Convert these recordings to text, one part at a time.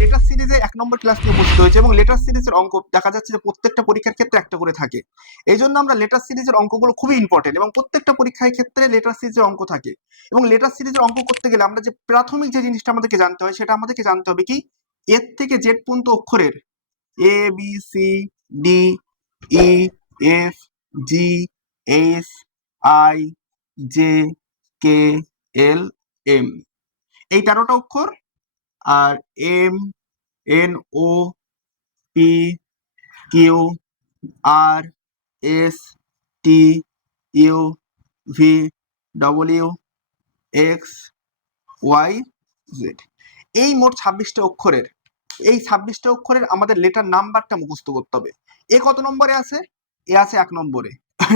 Letter সিরিজে 1 নম্বর class নিয়ে উপস্থিত হয়েছে এবং লেটার সিরিজের অঙ্ক দেখা যাচ্ছে যে প্রত্যেকটা পরীক্ষার ক্ষেত্রে একটা করে থাকে। এই জন্য আমরা লেটার সিরিজের অঙ্কগুলো খুবই ইম্পর্টেন্ট এবং প্রত্যেকটা পরীক্ষার ক্ষেত্রে লেটার সিরিজের অঙ্ক থাকে। এবং লেটার সিরিজের অঙ্ক করতে গেলে আমরা যে প্রাথমিক যে জিনিসটা আমাদেরকে জানতে হয় সেটা আমাদেরকে জানতে হবে কি, এর থেকে জেড পর্যন্ত অক্ষরের a b c d e f g h i j k l m, এই 13টা অক্ষর, আর m n o p q r s t u v ডব্লিউ এক্স ওয়াই জেড, এই মোট 26টা অক্ষরের আমাদের লেটার নাম্বারটা মুখস্থ করতে হবে। এ কত নম্বরে আছে? এ আছে 1 নম্বরে,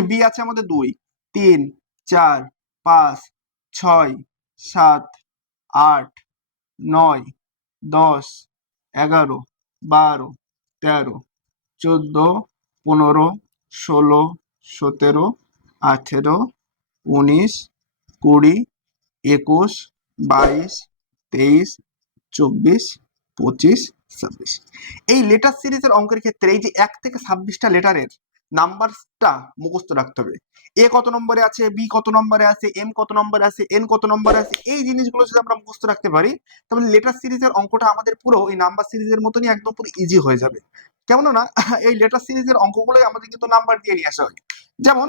বি আছে আমাদের 2, 3, 4, 5, 6, 7, 8, 9, 10, 11, 12, 13, 14, 15, 16, 17, 18, 19, 20, 21, 22, 23, 24, 25, 26। এই লেটার সিরিজের অঙ্কের ক্ষেত্রে এই যে 1 থেকে 26টা লেটারের নাম্বারটা মুখস্থ রাখতে হবে। এ কত নম্বরে আছে, বি কত নম্বরে আছে, এম কত নম্বরে আছে, এন কত নম্বরে আছে, এই জিনিসগুলো যদি আমরা মুখস্থ রাখতে পারি তাহলে লেটার সিরিজের অঙ্কটা আমাদের পুরো এই নাম্বার সিরিজের মতনই একদম পুরো ইজি হয়ে যাবে। কেননা এই লেটার সিরিজের অঙ্কগুলোই আমাদের কিন্তু নাম্বার দিয়ে নিয়ে আসা হয়। যেমন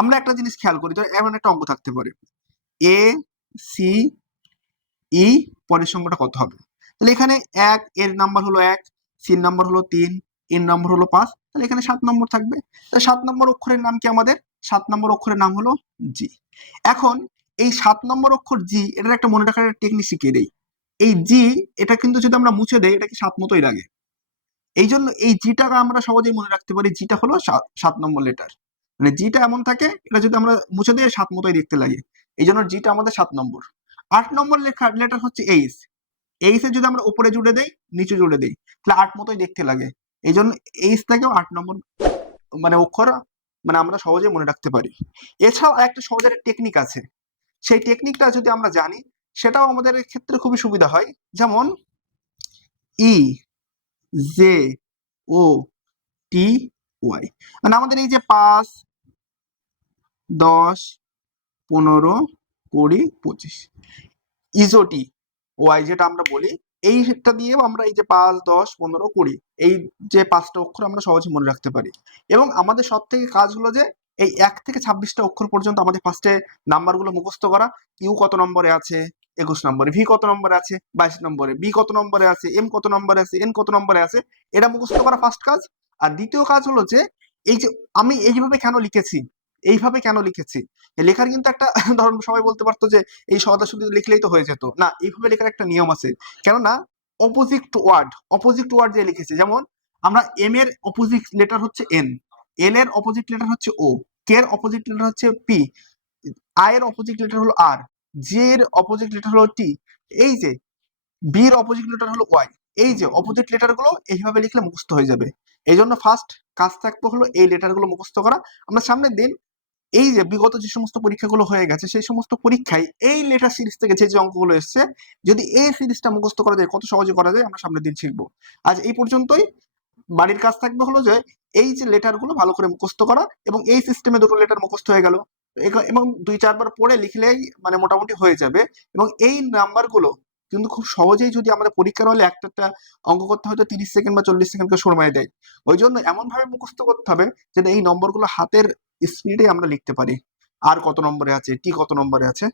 আমরা একটা জিনিস খেয়াল করি, ধর এমন একটা অঙ্ক থাকতে পারে এ সি ই, পরের সংখ্যাটা কত হবে? তাহলে এখানে 1 এর নাম্বার হলো 1, সির নাম্বার হলো 3, এর নাম্বার হলো 5, তাহলে এখানে 7 নম্বর থাকবে। তাহলে 7 নম্বর অক্ষরের নাম কি আমাদের? 7 নম্বর অক্ষরের নাম হলো জি। এখন এই 7 নম্বর অক্ষর জি, এটার একটা মনে রাখার টেকনিক শিখিয়ে দেই। এই জি, এটা কিন্তু যদি আমরা মুছে দেই এটাকে 7 মতোই লাগে। এই জন্য এই জিটা আমরা সহজেই মনে রাখতে পারি, জিটা হলো 7 নম্বর লেটার। মানে জিটা এমন থাকে, এটা যদি আমরা মুছে দিই 7 মতোই দেখতে লাগে। এই জন্য জিটা আমাদের 7 নম্বর। 8 নম্বর লেটার হচ্ছে এইচ। এইচ এর যদি আমরা উপরে জুড়ে দেই নিচে জুড়ে দেই তাহলে 8 মতোই দেখতে লাগে। এই জন্য এইচ থেকেও 8 নম্বর মানে অক্ষর মানে আমরা সহজে মনে রাখতে পারি। এছাড়াও একটা সহজের টেকনিক আছে, সেই টেকনিকটা যদি আমরা জানি সেটাও আমাদের ক্ষেত্রে খুবই সুবিধা হয়। যেমন ই জে ও টি ওয়াই, মানে আমাদের এই যে 5, 10, 15, 20, 25, ইজোটি ওয়াই যেটা আমরা বলি, এইটা দিয়েও আমরা এই যে 5, 10, 15, 20 এই যে 5টা অক্ষর আমরা সহজে মনে রাখতে পারি। এবং আমাদের সব থেকে কাজ হলো যে এই 1 থেকে 26টা অক্ষর পর্যন্ত আমাদের ফার্স্টে নাম্বারগুলো মুখস্থ করা। ইউ কত নম্বরে আছে? 21 নম্বরে। ভি কত নম্বরে আছে? 22 নম্বরে। বি কত নম্বরে আছে? এম কত নম্বরে আছে? এন কত নম্বরে আছে? এটা মুখস্থ করা ফার্স্ট কাজ। আর দ্বিতীয় কাজ হলো যে এই যে আমি এইভাবে কেন লিখেছি, এইভাবে কেন লিখেছি, লেখার কিন্তু একটা ধরুন সবাই বলতে পারতো যে এই সরাসরি লিখলেই তো হয়ে যেত না, এইভাবে লেখার একটা নিয়ম আছে। কেননা অপোজিট ওয়ার্ড যে লিখেছে, যেমন আমরা এম এর অপোজিট লেটার হচ্ছে এন, এল এর অপোজিট লেটার হচ্ছে ও, কে এর অপোজিট লেটার হচ্ছে পি, আই এর অপোজিট লেটার হলো আর, জি এর অপোজিট লেটার হলো টি, এই যে বি এর অপোজিট লেটার হলো ওয়াই। এই যে অপোজিট লেটার গুলো এইভাবে লিখলে মুখস্থ হয়ে যাবে। এই জন্য ফার্স্ট কাজ থাকবে হলো এই লেটার গুলো মুখস্থ করা। আমরা সামনের দিন এই যে বিগত যে সমস্ত পরীক্ষাগুলো হয়ে গেছে সেই সমস্ত পরীক্ষায় এই লেটার সিরিজ থেকে যে যে অঙ্কগুলো এসছে, যদি এই সিরিজটা মুখস্থ করা যায় কত সহজে করা যায় আমরা সামনের দিন শিখবো। আজ এই পর্যন্তই। বাড়ির কাজ থাকবে হলো যে এই যে লেটার গুলো ভালো করে মুখস্থ করা এবং এই সিস্টেমে দুটো লেটার মুখস্থ হয়ে গেল এবং 2-4 বার পড়ে লিখলেই মানে মোটামুটি হয়ে যাবে। এবং এই নাম্বার গুলো কিন্তু খুব সহজেই যদি আমাদের পরীক্ষার হলে একটা একটা অঙ্ক করতে হয়তো 30 সেকেন্ড বা 40 সেকেন্ড সময় দেয়, ওই জন্য এমন ভাবে মুখস্থ করতে হবে যেন এই নম্বরগুলো হাতের স্পিডে আমরা লিখতে পারি। আর কত নম্বরে আছে, টি কত নম্বরে আছে,